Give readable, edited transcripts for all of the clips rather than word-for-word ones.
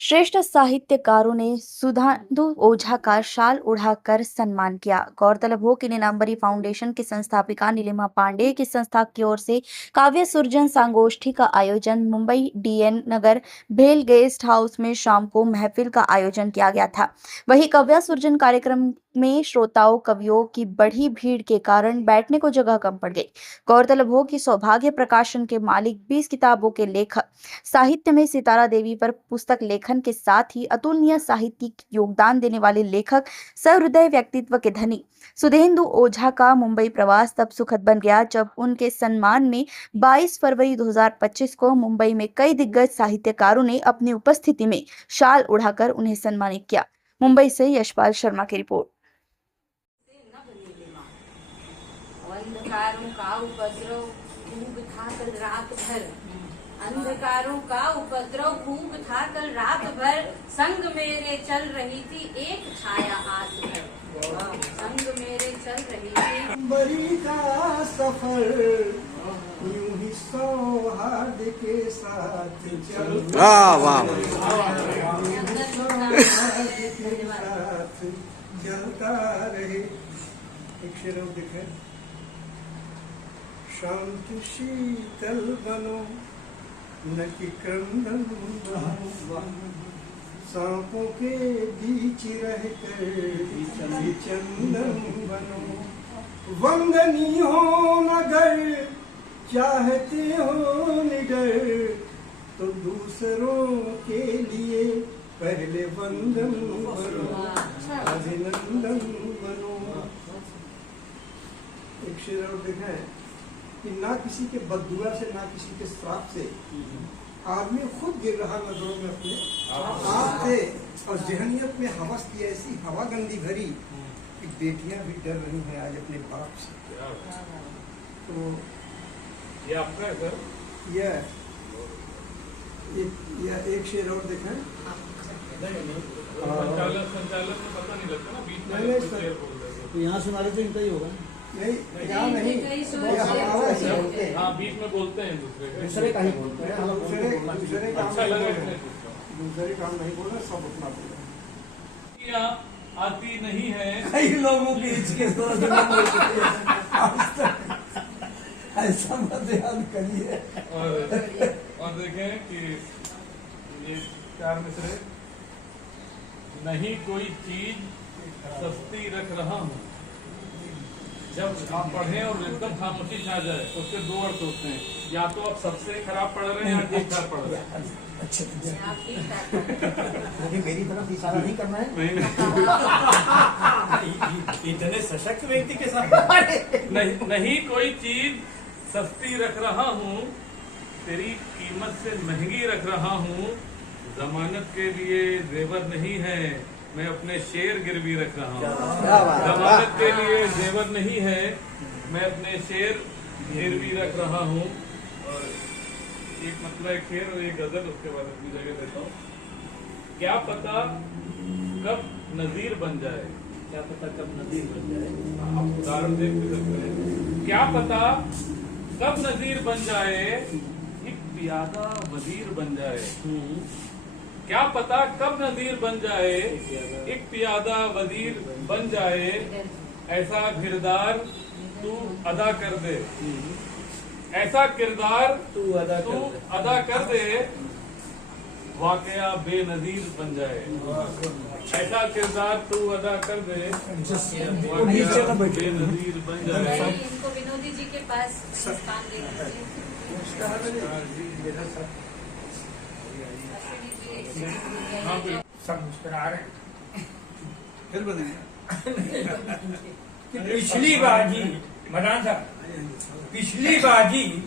श्रेष्ठ साहित्यकारों ने सुधांशु ओझा का शाल उड़ाकर सम्मान किया। गौरतलब हो कि नीलांबरी फाउंडेशन की संस्थापिका नीलिमा पांडेय की संस्था की ओर से काव्य सृजन संगोष्ठी का आयोजन मुंबई डीएन नगर भेल गेस्ट हाउस में शाम को महफिल का आयोजन किया गया था। वहीं काव्य सृजन कार्यक्रम में श्रोताओं कवियों की बढ़ी भीड़ के कारण बैठने को जगह कम पड़ गई। गौरतलब हो कि सौभाग्य प्रकाशन के मालिक 20 किताबों के लेखक, साहित्य में सितारा देवी पर पुस्तक लेखन के साथ ही अतुलनीय साहित्यिक योगदान देने वाले लेखक, सहृदय व्यक्तित्व के धनी सुधेंदु ओझा का मुंबई प्रवास तब सुखद बन गया जब उनके सम्मान में 22 फरवरी 2025 को मुंबई में कई दिग्गज साहित्यकारों ने अपनी उपस्थिति में शाल उड़ाकर उन्हें सम्मानित किया। मुंबई से यशपाल शर्मा की रिपोर्ट। अंधकारों का उपद्रव खूब था कल रात भर, अंधकारों का उपद्रव खूब था कल रात भर, संग मेरे चल रही थी एक छाया आस भर, संग मेरे चल रही थी बरी का सफर यूं ही सौहार्द के साथ चल, वाह चलता रहे। एक शेर और दिखे, शांति शीतल बनो न कि क्रंदन बनो, सांपों के बीच रहकर चंदन बनो, वंदनी हो नगर चाहते हो निडर, तो दूसरों के लिए पहले वंदन बनो, अभिनंदन बनो। एक शेर और देखा है कि ना किसी के बददुआ से ना किसी के श्राप से आदमी खुद गिर रहा नजरों में अपने आप से, और जहनियत में हवस की ऐसी हवा गंदी भरी कि बेटियां भी डर रही हैं आज अपने बाप से। तो ये आपका है सर? यह एक शेर और देखें। संचालक को पता नहीं लगता ना, बीच में तो यहाँ सुना रहे तो इनका ही होगा। नहीं यहाँ नहीं, हाँ बीच में बोलते हैं दूसरे का ही बोलते हैं, दूसरे काम अच्छा लगा दूसरे काम नहीं बोल रहे, सब अपना बोल रहे। यहाँ आती नहीं है कई लोगों की ऐसा मत याद करिए। और देखें कि ये चार मिसरे, नहीं कोई चीज सस्ती रख रहा हूँ। जब आप पढ़ें और एकदम खामोशी छा जाए तो उसके दो अर्थ होते हैं, या तो आप सबसे खराब पढ़ रहे हैं या ठीक ठाक पढ़ रहे हैं। लेकिन मेरी तरफ इशारा नहीं करना है। इतने सशक्त व्यक्ति के साथ नहीं कोई चीज सस्ती रख रहा हूँ, तेरी कीमत से महंगी रख रहा हूँ, जमानत के लिए जेवर नहीं है, मैं अपने शेर गिरवी रख रहा हूँ। जमानत के लिए जेवर नहीं है, मैं अपने शेर गिरवी रख रहा हूँ। और एक मतलब एक शेर और एक गजल उसके बाद अपनी जगह देता हूँ। क्या पता कब नजीर बन जाए, क्या पता कब नदीर बन जाए। आप उदाहरण देख भी सकते हैं। क्या पता कब नजीर बन जाए, एक प्यादा वजीर बन जाए। क्या पता कब नजीर बन जाए, एक प्यादा वजीर बन जाए, ऐसा किरदार तू अदा कर दे, ऐसा किरदार तू अदा कर दे, वाकया बेनजीर बन जाए। ऐसा किरदार तू अदा कर दे, वाकया बेनजीर बन जाए। इनको विनोदी जी के पास स्थान दे सब मुस्कुरा रहे फिर कि पिछली बाजी मदान साहब, पिछली बाजी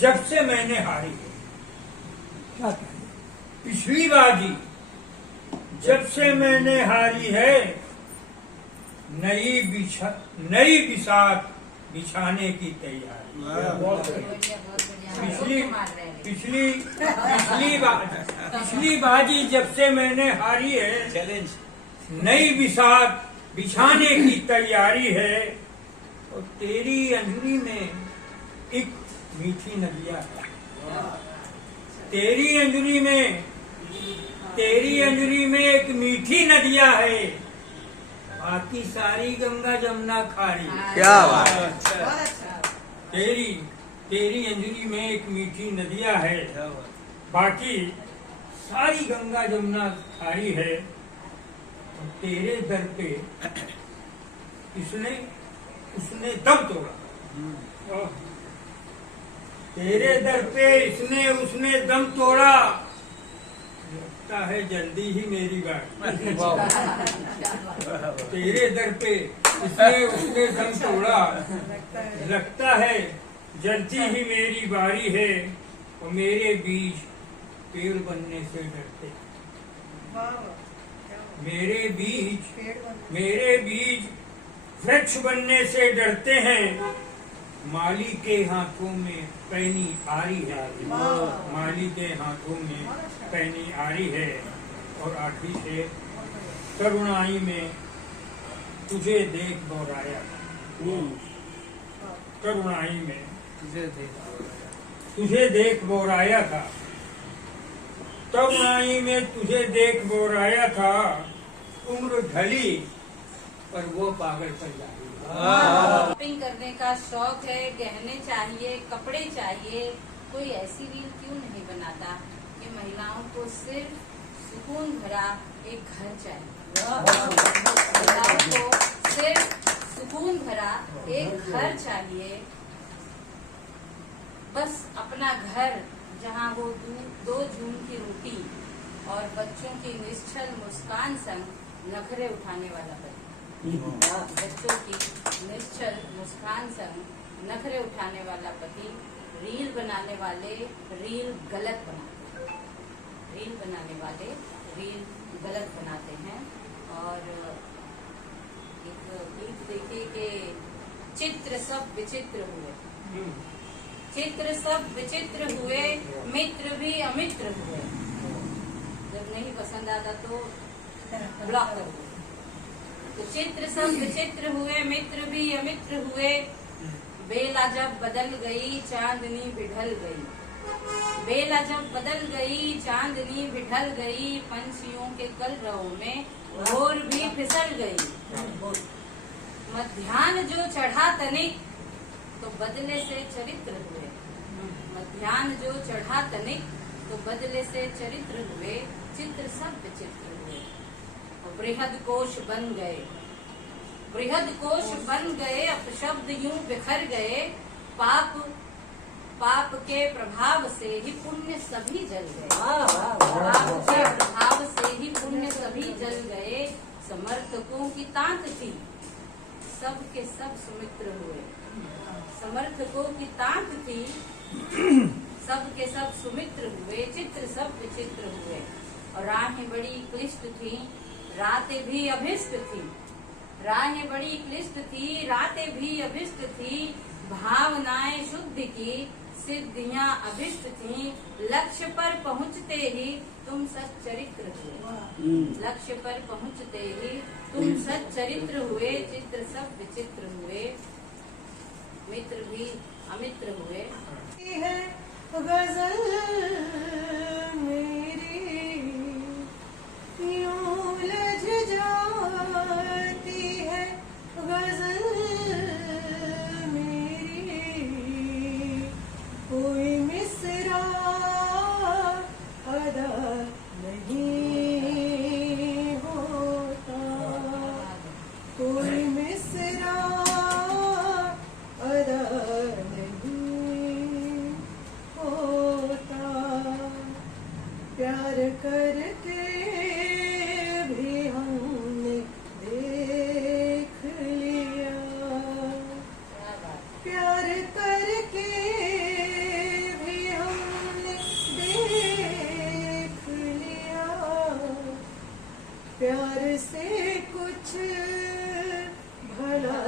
जब से मैंने हारी है, पिछली बाजी जब से मैंने हारी है, नई बिसात बिछाने की तैयारी। पिछली बाजी जब से मैंने हारी है, चैलेंज नई बिसात बिछाने की तैयारी है, और तेरी अंजलि में एक मीठी नदिया है, तेरी अंजलि में तेरी अंजलि में एक मीठी नदिया है, बाकी सारी गंगा जमुना खारी। क्या बात है। बहुत अच्छा। तेरी तेरी अंजलि में एक मीठी नदिया है, बाकी सारी गंगा जमुना खारी है। और तेरे दर पे उसने दम तोड़ा। तेरे दर पे उसने दम तोड़ा, लगता है जल्दी ही मेरी बारी। तेरे दर पे उसने दम तोड़ा, लगता है जल्दी ही मेरी बारी है। और मेरे बीज पेड़ बनने से डरते, मेरे बीज वृक्ष बनने से डरते हैं। माली के हाथों में पैनी आरी है, माली के हाथों में पैनी आरी है। और आखिरी से करुणाई में तुझे देख बौराया, करुणाई में तुझे देख बौराया था, करुणाई में तुझे देख बौराया था। उम्र ढली पर वो पागल पर जाती। शॉपिंग करने का शौक है, गहने चाहिए, कपड़े चाहिए, कोई ऐसी रील क्यों नहीं बनाता कि महिलाओं को सिर्फ सुकून भरा एक घर चाहिए। महिलाओं को सिर्फ सुकून भरा एक घर चाहिए, बस अपना घर जहाँ वो दो जून की रोटी और बच्चों की निश्चल मुस्कान संग नखरे उठाने वाला पति। बच्चों की निश्चल मुस्कान संग नखरे उठाने वाला पति। रील बनाने वाले रील गलत बनाते हैं, रील बनाने वाले रील गलत बनाते हैं। और एक गीत देखिए कि चित्र सब विचित्र हुए, चित्र सब विचित्र हुए, मित्र भी अमित्र हुए। जब नहीं पसंद आता तो ब्लॉक कर दो। तो चित्र सब विचित्र हुए, मित्र भी अमित्र हुए। बेला जब बदल गई चांदनी बिढल गई, बेला जब बदल गई चांदनी बिढल गई। पंछियों के कलरवों में भोर भी फिसल गई। मध्याह्न जो चढ़ा तनिक तो बदले से चरित्र हुए, मध्याह्न जो चढ़ा तनिक तो बदले से चरित्र हुए। चित्र सब विचित्र हुए और बृहद कोश बन गए, बृहद कोश बन गए। अपशब्द यूं बिखर गए, पाप के प्रभाव से ही पुण्य सभी जल गए, पाप के प्रभाव से ही पुण्य सभी जल गए। समर्थकों की तांत थी, सब के सब सुमित्र हुए, समर्थकों की तांत थी, सब के सब सुमित्र हुए। चित्र सब विचित्र हुए और राहें बड़ी क्लिष्ट थी, रातें भी अभिष्ट थी, राहें बड़ी क्लिष्ट थी, रातें भी अभिष्ट थी। भावनाएं शुद्ध की सिद्धियां अभिष्ट थी। लक्ष्य पर पहुंचते ही तुम सच्चरित्र हुए, लक्ष्य पर पहुंचते ही तुम सच्चरित्र हुए। चित्र सब विचित्र हुए, मित्र भी अमित्र हुए। है गजल मेरी यूं उलझ जाती है, गजल मेरी कोई मिसरा अदा नहीं होता, कोई मिसरा अदा प्यार करके भी हमने देख लिया, प्यार करके भी हमने देख लिया। प्यार से कुछ भला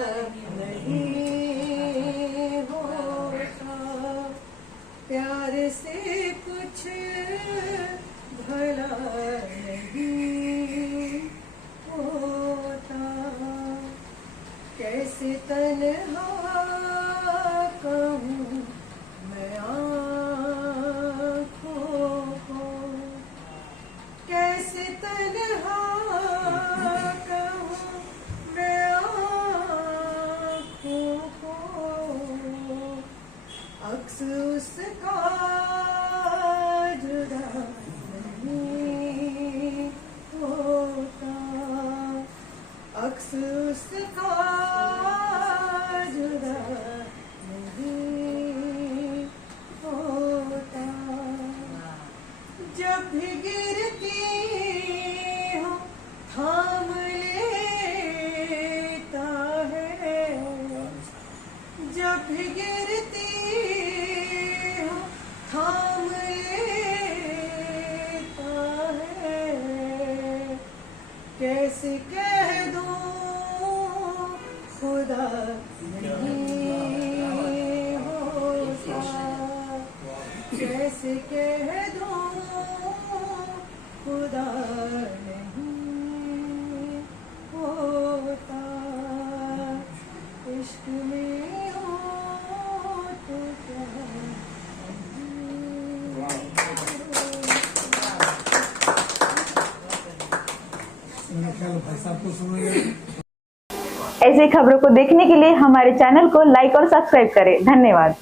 नहीं होता, प्यार से कुछ भला नहीं होता। कैसे तन्हा कहूँ मैं आँखों को, जब भी गिरती हूँ थाम लेता है, जब भी गिरती हूँ थाम लेता है। कैसे कह दूँ खुदा नहीं होता, कैसे कह दूँ खुदा नहीं होता। इश्क में हो तो क्या मेरा ख्याल भाई साहब को सुनाइए। ऐसी खबरों को देखने के लिए हमारे चैनल को लाइक और सब्सक्राइब करें। धन्यवाद।